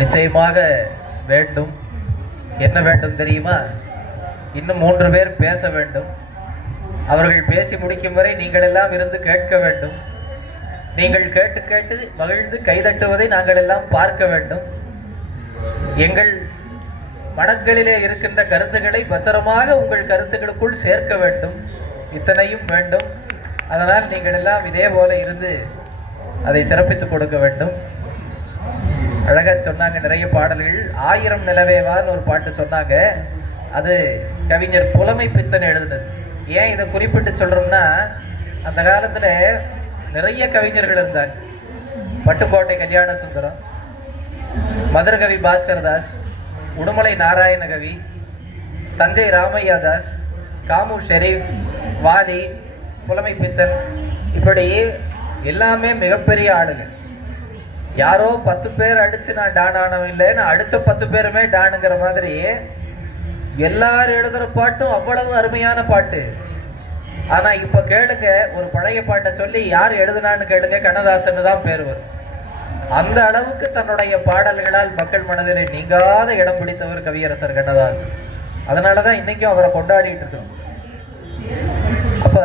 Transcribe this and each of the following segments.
நிச்சயமாக வேண்டும். என்ன வேண்டும் தெரியுமா? இன்னும் 3 பேர் பேச வேண்டும். அவர்கள் பேசி முடிக்கும் வரை நீங்கள் எல்லாம் இருந்து கேட்க வேண்டும். நீங்கள் கேட்டு கேட்டு மகிழ்ந்து கைதட்டுவதை நாங்கள் எல்லாம் பார்க்க வேண்டும். எங்கள் மனங்களிலே இருக்கின்ற கருத்துக்களை பத்திரமாக உங்கள் கருத்துக்களுக்குள் சேர்க்க வேண்டும். இத்தனையும் வேண்டும். அதனால் நீங்கள் எல்லாம் இதே போல இருந்து அதை சிறப்பித்து கொடுக்க வேண்டும். அழகாக சொன்னாங்க. நிறைய பாடல்கள். 1000 நிலவேவான்னு ஒரு பாட்டு சொன்னாங்க. அது கவிஞர் புலமை பித்தன் எழுதுனது. ஏன் இதை குறிப்பிட்டு சொல்கிறோம்னா, அந்த காலத்தில் நிறைய கவிஞர்கள் இருந்தாங்க. பட்டுக்கோட்டை கல்யாண சுந்தரம், மதுரகவி பாஸ்கரதாஸ், உடுமலை நாராயணகவி, தஞ்சை ராமையா தாஸ், காமு ஷெரீப், வாலி, புலமை பித்தன், இப்படி எல்லாமே மிகப்பெரிய ஆளுங்க. யாரோ 10 பேர் அடித்து நான் டான் ஆனவன் இல்லை, நான் அடித்த 10 பேருமே டானுங்கிற மாதிரி எல்லாரும் எழுதுகிற பாட்டும் அவ்வளவு அருமையான பாட்டு. ஆனால் இப்போ கேளுங்க, ஒரு பழைய பாட்டை சொல்லி யார் எழுதுனான்னு கேளுங்க, கண்ணதாசன் தான் பேர் வரும். அந்த அளவுக்கு தன்னுடைய பாடல்களால் மக்கள் மனதிலே நீங்காத இடம் பிடித்தவர் கவியரசர் கண்ணதாசன். அதனால தான் இன்றைக்கும் அவரை கொண்டாடிட்டு இருக்கணும். அப்போ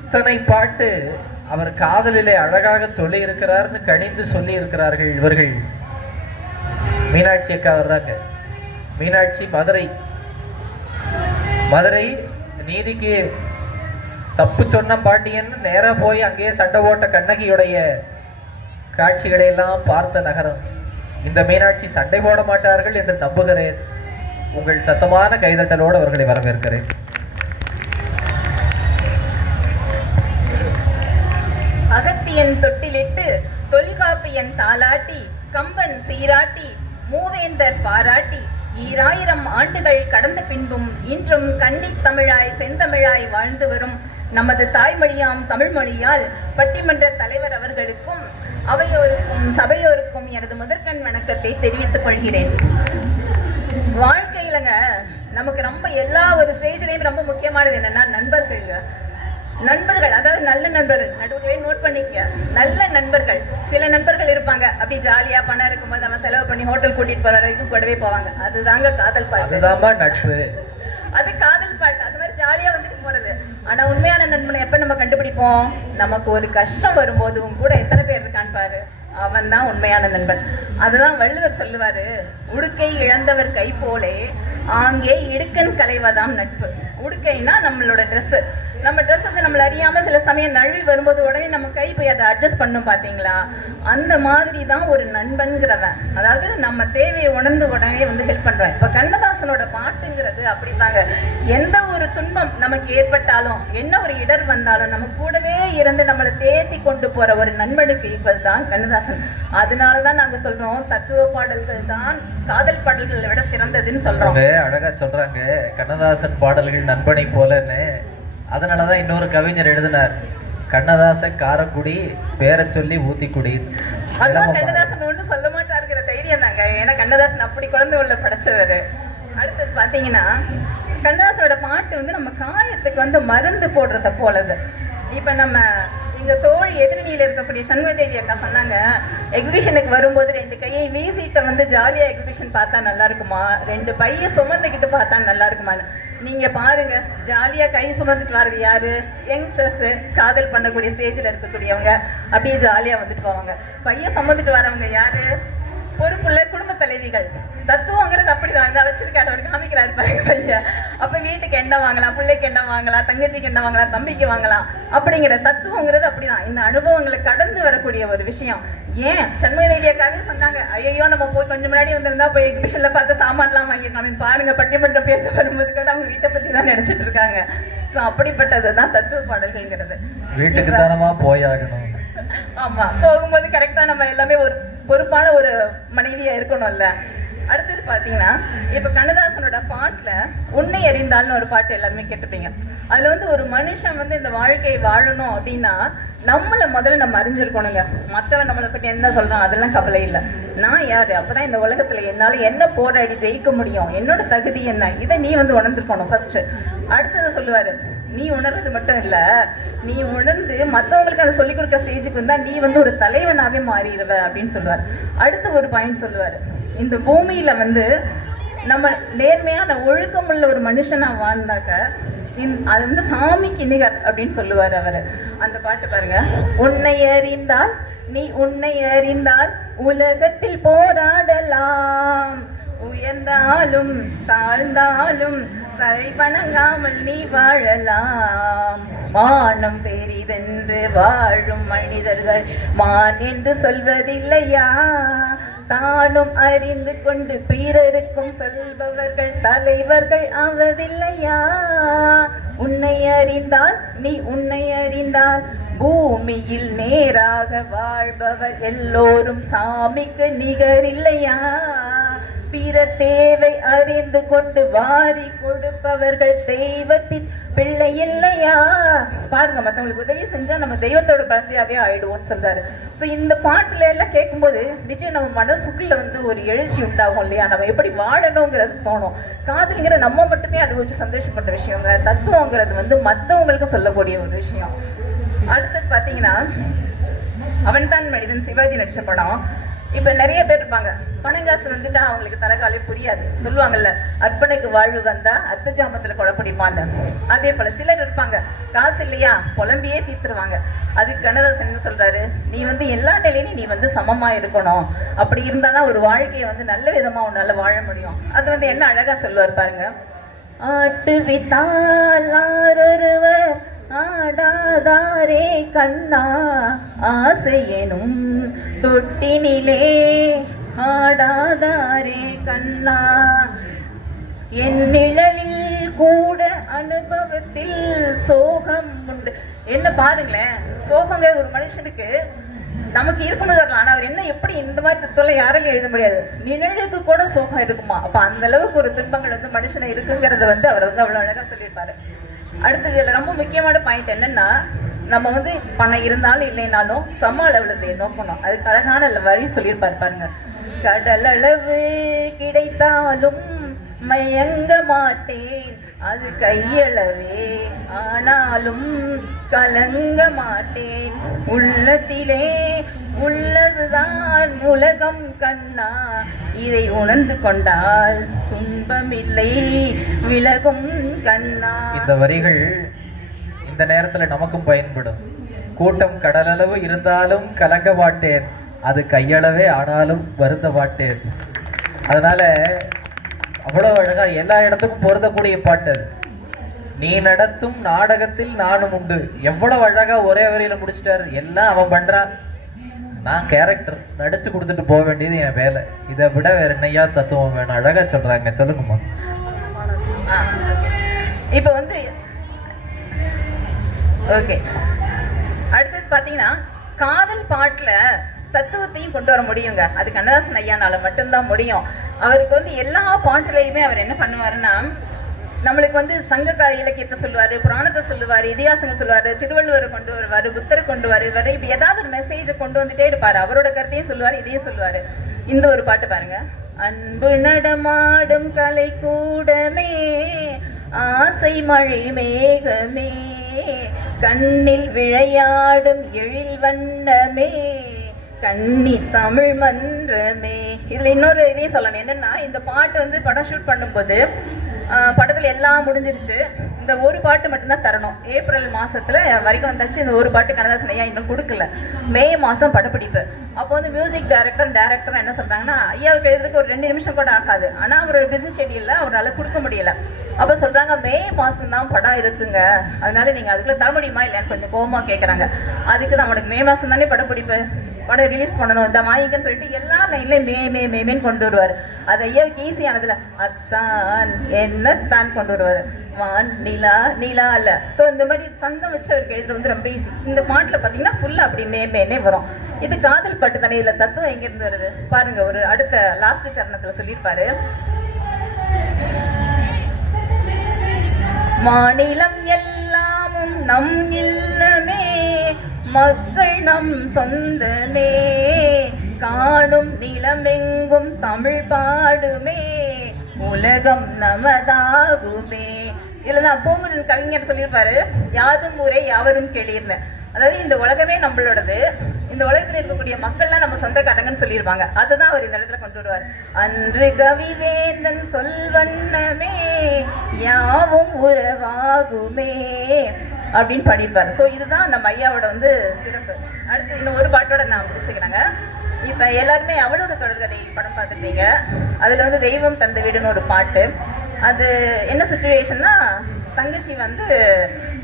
இத்தனை பாட்டு அவர் காதலிலே அழகாக சொல்லி இருக்கிறார்னு கணிந்து சொல்லி இருக்கிறார்கள் இவர்கள். மீனாட்சி அக்கா வர்றாங்க. மீனாட்சி மதுரை நீதிக்கு தப்பு சொன்ன பாண்டியன்னு நேராக போய் அங்கேயே சண்டை ஓட்ட கண்ணகியுடைய காட்சிகளை எல்லாம் பார்த்த நகரம். இந்த மீனாட்சி சண்டை போட மாட்டார்கள் என்று நம்புகிறேன். உங்கள் சத்தமான கைதட்டலோடு அவர்களை வரவேற்கிறேன். அகத்தியன் தொட்டிலிட்டு தொல்காப்பியன் தாலாட்டி கம்பன் சீராட்டி மூவேந்தர் பாராட்டி 2000 ஆண்டுகள் கடந்த பின்பும் இன்றும் கன்னித் தமிழாய் செந்தமிழாய் வாழ்ந்து வரும் நமது தாய்மொழியாம் தமிழ் மொழியால் பட்டிமன்ற தலைவர் அவர்களுக்கும் அவையோருக்கும் சபையோருக்கும் எனது முதற்கண் வணக்கத்தை தெரிவித்துக் கொள்கிறேன். வாழ்க்கையிலங்க நமக்கு ரொம்ப எல்லா ஒரு ஸ்டேஜ்லேயும் ரொம்ப முக்கியமானது என்னன்னா நண்பர்கள், அதாவது நல்ல நண்பர்கள். நடுவுகளே நோட் பண்ணிக்க, நல்ல நண்பர்கள். சில நண்பர்கள் இருப்பாங்க அப்படி ஜாலியா பணம் இருக்கும்போது அவன் செலவு பண்ணி ஹோட்டல் கூட்டிட்டு போற வரைக்கும் கூடவே போவாங்க. அதுதாங்க காதல் பாட்டு, நட்பு. அது காதல் பாட்டு, அது மாதிரி ஜாலியா வந்துட்டு போறது. ஆனா உண்மையான நண்பனை எப்ப நம்ம கண்டுபிடிப்போம்? நமக்கு ஒரு கஷ்டம் வரும்போது உன் கூட எத்தனை பேர் இருக்கான்னு பாரு, அவன் தான் உண்மையான நண்பன். அதுதான் வள்ளுவர் சொல்லுவாரு, உடுக்கை இழந்தவர் கை போலே ஆங்கே இடுக்கன் களைவதாம் நட்பு. உடுக்கைன்னா நம்மளோட ட்ரெஸ்ஸு. நம்ம ட்ரெஸ் வந்து நம்மளை அறியாமல் சில சமயம் நழுவி வரும்போது உடனே நம்ம கை போய் அதை அட்ஜஸ்ட் பண்ணும் பார்த்தீங்களா? அந்த மாதிரி தான் ஒரு நண்பன்கிறவன். அதாவது நம்ம தேவையை உணர்ந்து உடனே வந்து ஹெல்ப் பண்ணுறேன். இப்போ கண்ணதாசனோட பாட்டுங்கிறது அப்படித்தாங்க. எந்த ஒரு துன்பம் நமக்கு ஏற்பட்டாலும், என்ன ஒரு இடர் வந்தாலும் நம்ம கூடவே இருந்து நம்மளை தேத்தி கொண்டு போகிற ஒரு நண்பனுக்கு ஈக்குவல் தான் கண்ணதாசன். அதனால தான் நாங்கள் சொல்கிறோம், தத்துவ பாடல்கள் தான் காதல் பாடல்களை விட சிறந்ததுன்னு சொல்கிறோம். அழகா சொல்றாங்க கண்ணதாசன் பாடல்கள் நண்பனை போலன்னு. அதனாலதான் இன்னொரு கவிஞர் எழுதினார், கண்ணதாச காரக்குடி பேரை சொல்லி ஊத்திக்குடி. அதுதான் கண்ணதாசன் ஒன்றும் சொல்ல மாட்டாருங்கிற தைரியம் தாங்க. ஏன்னா கண்ணதாசன் அப்படி குழந்தை உள்ள படைச்சவர். அடுத்தது பார்த்தீங்கன்னா கண்ணதாசனோட பாட்டு வந்து நம்ம காயத்துக்கு வந்து மருந்து போடுறத போலது. இப்போ நம்ம எங்கள் தோழி எதிரணியில் இருக்கக்கூடிய சண்முகதேவி அக்கா சொன்னாங்க, எக்ஸிபிஷனுக்கு வரும்போது 2 கையை வீசிட்ட வந்து ஜாலியாக எக்ஸிபிஷன் பார்த்தா நல்லா இருக்குமா, 2 பையை சுமந்துக்கிட்டு பார்த்தா நல்லா இருக்குமான்னு. நீங்கள் பாருங்க, ஜாலியாக கை சுமந்துட்டு வர்றது யாரு? யங்ஸ்டர்ஸு, காதல் பண்ணக்கூடிய ஸ்டேஜில் இருக்கக்கூடியவங்க. அப்படியே ஜாலியாக வந்துட்டு போவாங்க. பையை சுமந்துட்டு வரவங்க யாரு? பொறுப்புள்ள குடும்ப தலைவிகள். தத்துவங்கிறது அப்படிதான். இந்த வச்சிருக்காரு, அவர் காமிக்கிறாரு பாருங்க பையன். அப்போ வீட்டுக்கு என்ன வாங்கலாம், பிள்ளைக்கு என்ன வாங்கலாம், தங்கச்சிக்கு என்ன வாங்கலாம், தம்பிக்கு வாங்கலாம், அப்படிங்கிற தத்துவங்கிறது அப்படிதான். இந்த அனுபவங்களை கடந்து வரக்கூடிய ஒரு விஷயம். ஏன் சண்முகதேவியக்காக சொன்னாங்க, ஐயோ நம்ம போய் கொஞ்சம் முன்னாடி வந்திருந்தா போய் எக்ஸிபிஷன்ல பார்த்து சாமான்லாம் வாங்கிருக்கோம் பாருங்க, பட்டிமன்றம் பேச வரும்போது கூட அவங்க வீட்டை பத்தி தான் நினைச்சிட்டு இருக்காங்க. ஸோ அப்படிப்பட்டது தான் தத்துவ பாடல்கள்ங்கிறது. வீட்டுக்கு தானமா போயாகணும். ஆமா, போகும்போது கரெக்டா நம்ம எல்லாமே ஒரு பொறுப்பான ஒரு மனைவியா இருக்கணும்ல. அடுத்தது பார்த்தீங்கன்னா, இப்போ கண்ணதாசனோட பாட்டில் உன்னை அறிந்தால்னு ஒரு பாட்டு எல்லாருமே கேட்டிருப்பீங்க. அதில் வந்து ஒரு மனுஷன் வந்து இந்த வாழ்க்கையை வாழணும் அப்படின்னா நம்மளை முதல்ல நம்ம அறிஞ்சிருக்கணுங்க. மற்றவன் நம்மளை பற்றி என்ன சொல்கிறான் அதெல்லாம் கவலை இல்லை. நான் யார், அப்போ தான் இந்த உலகத்தில் என்னால் என்ன போராடி ஜெயிக்க முடியும், என்னோட தகுதி என்ன, இதை நீ வந்து உணர்ந்துருக்கணும் ஃபஸ்ட்டு. அடுத்தது சொல்லுவார், நீ உணர்றது மட்டும் இல்ல, நீ உணர்ந்து மற்றவங்களுக்கு அதை சொல்லிக் கொடுக்குற ஸ்டேஜுக்கு வந்தா நீ வந்து ஒரு தலைவனாவே மாறிடுவ அப்படின்னு சொல்லுவார். அடுத்து ஒரு பாயிண்ட் சொல்லுவார், இந்த பூமியில வந்து நம்ம நேர்மையான ஒழுக்கமுள்ள ஒரு மனுஷனா வாழ்ந்தாக்க அது வந்து சாமிக்கு நிகர் அப்படின்னு சொல்லுவார் அவர். அந்த பாட்டு பாருங்க. உன்னை அறிந்தால் நீ உன்னை அறிந்தால் உலகத்தில் போராடலாம், உயர்ந்தாலும் தாழ்ந்தாலும் தலை வணங்காமல் நீ வாழலாம். மானம் பெரிதென்று வாழும் மனிதர்கள் மான் என்று சொல்வதில்லையா, தானும் அறிந்து கொண்டு பிறருக்கும் சொல்பவர்கள் தலைவர்கள் ஆவதில்லையா. உன்னை அறிந்தால் நீ உன்னை அறிந்தால் பூமியில் நேராக வாழ்பவர் எல்லோரும் சாமிக்கு நிகரில்லையா. பிற தேவை அறிந்து கொண்டு வாரி கொடுப்பவர்கள் தெய்வத்தின் பிள்ளை இல்லையா. பாருங்க, மற்றவங்களுக்கு உதவி செஞ்சா நம்ம தெய்வத்தோட குழந்தையாவே ஆயிடுவோம்னு சொல்றாரு. ஸோ இந்த பாட்டுல எல்லாம் கேட்கும்போது நிச்சயம் நம்ம மனசுக்குள்ள வந்து ஒரு எழுச்சி உண்டாகும் இல்லையா, நம்ம எப்படி வாழணுங்கிறது தோணும். காதல்ங்கிற நம்ம மட்டுமே அனுபவிச்சு சந்தோஷப்பட்ட விஷயங்க, தத்துவங்கிறது வந்து மற்றவங்களுக்கும் சொல்லக்கூடிய ஒரு விஷயம். அடுத்தது பார்த்தீங்கன்னா அவன்தான் மனிதன், சிவாஜி நடிச்ச படம். இப்போ நிறைய பேர் இருப்பாங்க, பணங்காசு வந்துட்டா அவங்களுக்கு தலைகாலே புரியாது. சொல்லுவாங்கல்ல, அர்ப்பணைக்கு வாழ்வு வந்தா அர்த்த ஜாமத்தில் குழப்படிப்பான்னு. அதே போல சிலர் இருப்பாங்க, காசு இல்லையா புலம்பியே தீர்த்துருவாங்க. அதுக்கு கண்ணதாசன் என்ன சொல்றாரு, நீ வந்து எல்லா நிலையிலும் நீ வந்து சமமா இருக்கணும், அப்படி இருந்தாதான் ஒரு வாழ்க்கையை வந்து நல்ல விதமா உன்னால வாழ முடியும். அது வந்து என்ன அழகா சொல்லுவார் பாருங்க. ஆட்டு வித்தால் ஆரொருவர் ஆடாதாரே கண்ணா, ஆசையெனும் தொட்டினிலே ஆடாதாரே கண்ணா, என் நிழலில் கூட அனுபவத்தில் சோகம் உண்டு. என்ன பாருங்களேன், சோகங்க ஒரு மனுஷனுக்கு நமக்கு இருக்கும்போது வரலாம், ஆனால் அவர் என்ன எப்படி இந்த மாதிரி தத்துவம் யாராலையும் எழுத முடியாது. நிழலுக்கு கூட சோகம் இருக்குமா. அப்போ அந்த அளவுக்கு ஒரு துன்பங்கள் வந்து மனுஷனை இருக்குங்கிறத வந்து அவர் வந்து அவ்வளோ அழகாக சொல்லியிருப்பாரு. அடுத்தது இதில் ரொம்ப முக்கியமான பாயிண்ட் என்னன்னா, நம்ம வந்து பணம் இருந்தாலும் இல்லைனாலும் சம அளவில் நோக்கணும். அதுக்கு அழகான வழி சொல்லியிருப்பாரு பாருங்க. கடல் அளவு கிடைத்தாலும் மயங்க மாட்டேன், அது கையளவே ஆனாலும் கலங்க மாட்டேன், உள்ளத்திலே உள்ளதுதான் உலகம் கண்ணா, இதை உணர்ந்து கொண்டால் துன்பமில்லை விலகும் கண்ணா. இந்த வரிகள் இந்த நேரத்துல நமக்கும் பயன்படும். கூட்டம் கடலளவு இருந்தாலும் கலங்க மாட்டேன், அது கையளவே ஆனாலும் வருந்த மாட்டேன். அதனால அவ்வளவு அழகா எல்லா இடத்துக்கும் பொருந்தக்கூடிய பாட்டு அது. நீ நடத்தும் நாடகத்தில் நானும் உண்டு. எவ்வளவு அழகா ஒரே வரியில முடிச்சிட்டாரு. எல்லாம் அவன் பண்றான், நான் கேரக்டர் நடிச்சு கொடுத்துட்டு போக வேண்டியது என் வேலை. இதை விட வேற என்னையா தத்துவம் வேணும்? அழகா சொல்றாங்க, சொல்லுங்கம்மா. இப்ப வந்து ஓகே, அடுத்தது பாத்தீங்கன்னா காதல் பாட்டுல தத்துவத்தையும் கொண்டு வர முடியுங்க. அது கண்ணதாசன் ஐயானால மட்டும்தான் முடியும். அவருக்கு வந்து எல்லா பாட்டுலையுமே அவர் என்ன பண்ணுவாருன்னா, நம்மளுக்கு வந்து சங்க இலக்கியத்தை சொல்லுவார், புராணத்தை சொல்லுவார், இதிகாசங்கள் சொல்லுவார், திருவள்ளுவரை கொண்டு வருவார், புத்தரை கொண்டு வருவார். இப்படி ஏதாவது ஒரு மெசேஜை கொண்டு வந்துட்டே இருப்பார். அவரோட கருத்தையும் சொல்லுவார், இதையும் சொல்லுவார். இந்த ஒரு பாட்டு பாருங்க. அன்பு நடமாடும் கலை கூடமே, ஆசை மழை மேகமே, கண்ணில் விளையாடும் எழில் வண்ணமே, கன்னி தமிழ் மன்றமே. இதுல இன்னொரு இதையும் சொல்லணும். என்னன்னா, இந்த பாட்டு வந்து படம் ஷூட் பண்ணும்போது படத்துல எல்லாம் முடிஞ்சிருச்சு, இந்த ஒரு பாட்டு மட்டும்தான் தரணும். ஏப்ரல் மாசத்துல வரைக்கும் வந்தாச்சு. இந்த ஒரு பாட்டு கண்ணதாசன் ஐயா இன்னும் கொடுக்கல. மே மாசம் படப்பிடிப்பு. அப்போ வந்து மியூசிக் டைரக்டர் என்ன சொல்றாங்கன்னா, ஐயாவுக்கு எழுதுறதுக்கு ஒரு 2 நிமிஷம் கூட ஆகாது. ஆனா அவரோட பிசினஸ் ஷெட்யூல்ல அவரால் கொடுக்க முடியல. அப்ப சொல்றாங்க, மே மாசம் தான் படம் இருக்குங்க, அதனால நீங்க அதுக்குள்ள தர முடியுமா இல்லையான்னு கொஞ்சம் கோபமா கேட்கறாங்க. அதுக்கு தான் அவனுக்கு மே மாசம் தானே படப்பிடிப்பு, படம் ரிலீஸ் பண்ணணும், இந்த வாங்கிக்கன்னு சொல்லிட்டு எல்லா லைன்லையும் மே மே மேமேன்னு கொண்டு வருவார். அது ஐயாவுக்கு ஈஸியானதுல அத்தான் என்னத்தான் கொண்டு வருவார். வான் நிலா நிலா அல்ல. ஸோ இந்த மாதிரி சந்தம் வச்சு அவருக்கு எழுதுறது வந்து ரொம்ப ஈஸி. இந்த பாட்டில் பார்த்தீங்கன்னா ஃபுல்லாக அப்படி மேமேனே வரும். இது காதல் பாட்டு தானே. இதில் தத்துவம் எங்கேருந்து வருது பாருங்க. ஒரு அடுத்த லாஸ்ட் சரணத்தில் சொல்லியிருப்பாரு, மாநிலம் எல்லாமும் நம் இல்லமே, மக்கள் நம் சொந்தமே, காணும் நிலமெங்கும் தமிழ் பாடுமே, உலகம் நமதாகுமே, இதுல நான் பூங்குழல் கவிஞர் சொல்லியிருப்பாரு, யாதும் ஊரே யாவரும் கேளீர்னு. அதாவது இந்த உலகமே நம்மளோடது, இந்த உலகத்துல இருக்கக்கூடிய மக்கள்லாம் நம்ம சொந்தக்காரங்கன்னு சொல்லியிருப்பாங்க. அதுதான் அவர் இந்த இடத்துல கொண்டு வருவார். அன்று கவிவேந்தன் சொல்வண்ணமே யாவும் உறவாகுமே அப்படின்னு பாடியிருப்பாரு. ஸோ இதுதான் நம்ம ஐயாவோட வந்து சிறப்பு. அடுத்து இன்னும் ஒரு பாட்டோட நான் முடிச்சுக்கிறேங்க. இப்போ எல்லாருமே அவளோட தொடர்கதை படம் பார்த்துருப்பீங்க. அதில் வந்து தெய்வம் தந்த வீடுன்னு ஒரு பாட்டு. அது என்ன சுச்சுவேஷன்னா, தங்கச்சி வந்து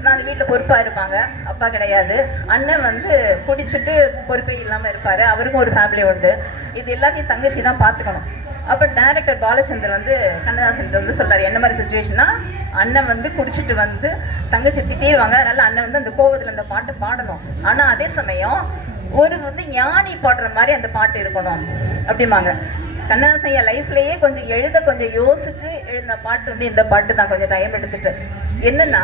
நான் அந்த வீட்டில் பொறுப்பாக இருப்பாங்க, அப்பா கிடையாது. அண்ணன் வந்து குடிச்சிட்டு பொறுப்பே இல்லாமல் இருப்பார், அவருக்கும் ஒரு ஃபேமிலி உண்டு. இது எல்லாத்தையும் தங்கச்சி தான் பார்த்துக்கணும். அப்போ டைரக்டர் பாலச்சந்தர் வந்து கண்ணதாசன் வந்து சொல்றாரு, என்ன மாதிரி சுச்சுவேஷன்னா, அண்ணன் வந்து குடிச்சிட்டு வந்து தங்கச்சி திட்டிடுவாங்க, அதனால அண்ணன் வந்து அந்த கோவத்தில் அந்த பாட்டு பாடணும். ஆனால் அதே சமயம் ஒரு வந்து ஞானி பாடுற மாதிரி அந்த பாட்டு இருக்கணும் அப்படிம்பாங்க. கண்ணதாசன் என் லைஃப்லேயே கொஞ்சம் யோசிச்சு எழுதின பாட்டு வந்து இந்த பாட்டு தான். கொஞ்சம் டைம் எடுத்துட்டு என்னன்னா,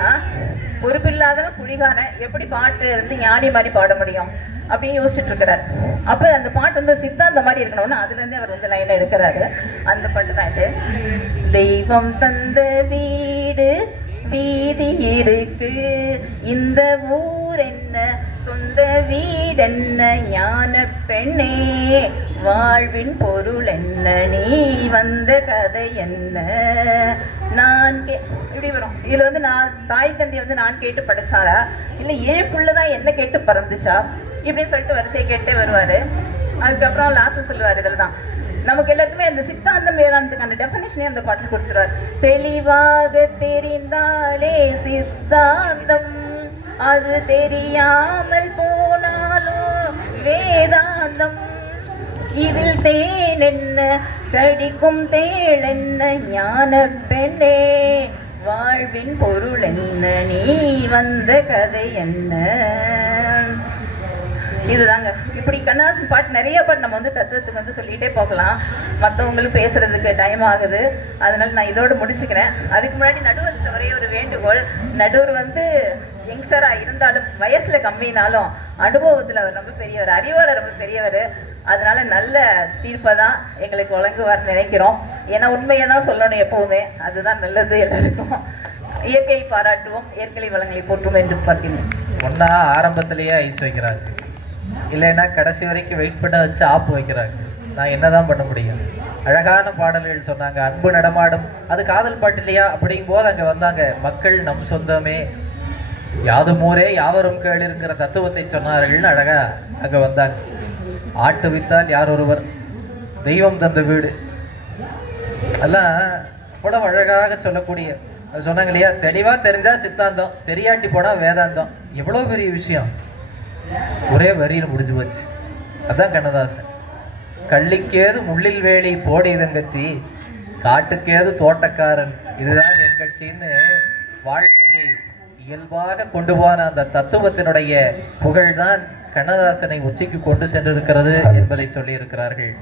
பொறுப்பில்லாதவன் குடிகாரன் எப்படி பாட்டு வந்து ஞானி மாதிரி பாட முடியும் அப்படின்னு யோசிச்சுட்டு இருக்கிறார். அப்போ அந்த பாட்டு வந்து சித்தாந்த மாதிரி இருக்கணும்னு அதுலேருந்தே அவர் வந்து லைனை எடுக்கிறாரு. அந்த பாட்டு தான் இது. தெய்வம் தந்த வீடு வீதி இருக்கு, இந்த ஊர் என்ன சொந்த வீடென்ன, ஞான பெண்ணே வாழ்வின் பொருள் என்ன, நீ வந்த கதை என்ன, நான் இப்படி வரும். இதில் வந்து நான் தாய் தந்தை வந்து நான் கேட்டு படித்தாரா இல்லை ஏன் புள்ளதான் என்ன கேட்டு பறந்துச்சா இப்படின்னு சொல்லிட்டு வரிசையை கேட்டே வருவார். அதுக்கப்புறம் லாஸ்ட்டு சொல்லுவார், இதில் தான் நமக்கு எல்லாருக்குமே அந்த சித்தாந்தம் வேதாந்தத்துக்கான டெஃபினேஷனே அந்த பாட்டு கொடுத்துருவார். தெளிவாக தெரிந்தாலே சித்தாந்தம், அது தெரியாமல் போனாலும் வேதாந்தம், இதில் தேன் என்ன கடிக்கும் தேள் என்ன, ஞான பெண்ணே வாழ்வின் பொருள் என்ன, நீ வந்த கதை என்ன. இதுதாங்க. இப்படி கண்ணதாசன் பாட்டு நிறைய பாட்டு நம்ம வந்து தத்துவத்துக்கு வந்து சொல்லிகிட்டே போகலாம். மற்றவங்களுக்கு பேசுறதுக்கு டைம் ஆகுது, அதனால நான் இதோடு முடிச்சுக்கிறேன். அதுக்கு முன்னாடி நடுவர்கிட்ட ஒரே ஒரு வேண்டுகோள். நடுவர் வந்து யங்ஸ்டராக இருந்தாலும் வயசில் கம்மினாலும் அனுபவத்தில் அவர் ரொம்ப பெரியவர், அறிவாளர் ரொம்ப பெரியவர். அதனால நல்ல தீர்ப்பை தான் எங்களுக்கு வழங்குவார்னு நினைக்கிறோம். ஏன்னா உண்மையை தான் சொல்லணும் எப்போவுமே, அதுதான் நல்லது எல்லாருக்கும். இயற்கையை பாராட்டுவோம், இயற்கை வளங்களை போற்றுவோம் என்று பார்க்கிறேன். ஒன்றா ஆரம்பத்திலேயே ஐஸ் வைக்கிறாங்க, இல்லைன்னா கடைசி வரைக்கும் வெயிட் பண்ண வச்சு ஆப்பு வைக்கிறாங்க. நான் என்னதான் பண்ண முடியும்? அழகான பாடல்கள் சொன்னாங்க, அன்பு நடமாடும், அது காதல் பாட்டு இல்லையா? அப்படிங்கும் போது அங்கே வந்தாங்க, மக்கள் நம் சொந்தமே யாதும் ஊரே யாவரும் கேளிருங்கிற தத்துவத்தை சொன்னார்கள்னு அழகா அங்கே வந்தாங்க. ஆட்டு வித்தால் யார் ஒருவர், தெய்வம் தந்த வீடு, எல்லாம் அவ்வளவு அழகாக சொல்லக்கூடிய சொன்னாங்க இல்லையா? தெளிவாக தெரிஞ்சா சித்தாந்தம், தெரியாட்டி போனால் வேதாந்தம். எவ்வளோ பெரிய விஷயம், ஒரே வரியில் முடிஞ்சு போச்சு. அதான் கண்ணதாசன். கள்ளிக்கேது முள்ளில் வேலி போடி தங்கச்சி, காட்டுக்கேது தோட்டக்காரன் இதுதான் என் கட்சின்னு வாழ்க்கையை இயல்பாக கொண்டு போன அந்த தத்துவத்தினுடைய புகழ்தான் கண்ணதாசனை உச்சிக்கு கொண்டு சென்றிருக்கிறது என்பதை சொல்லி இருக்கிறார்கள்.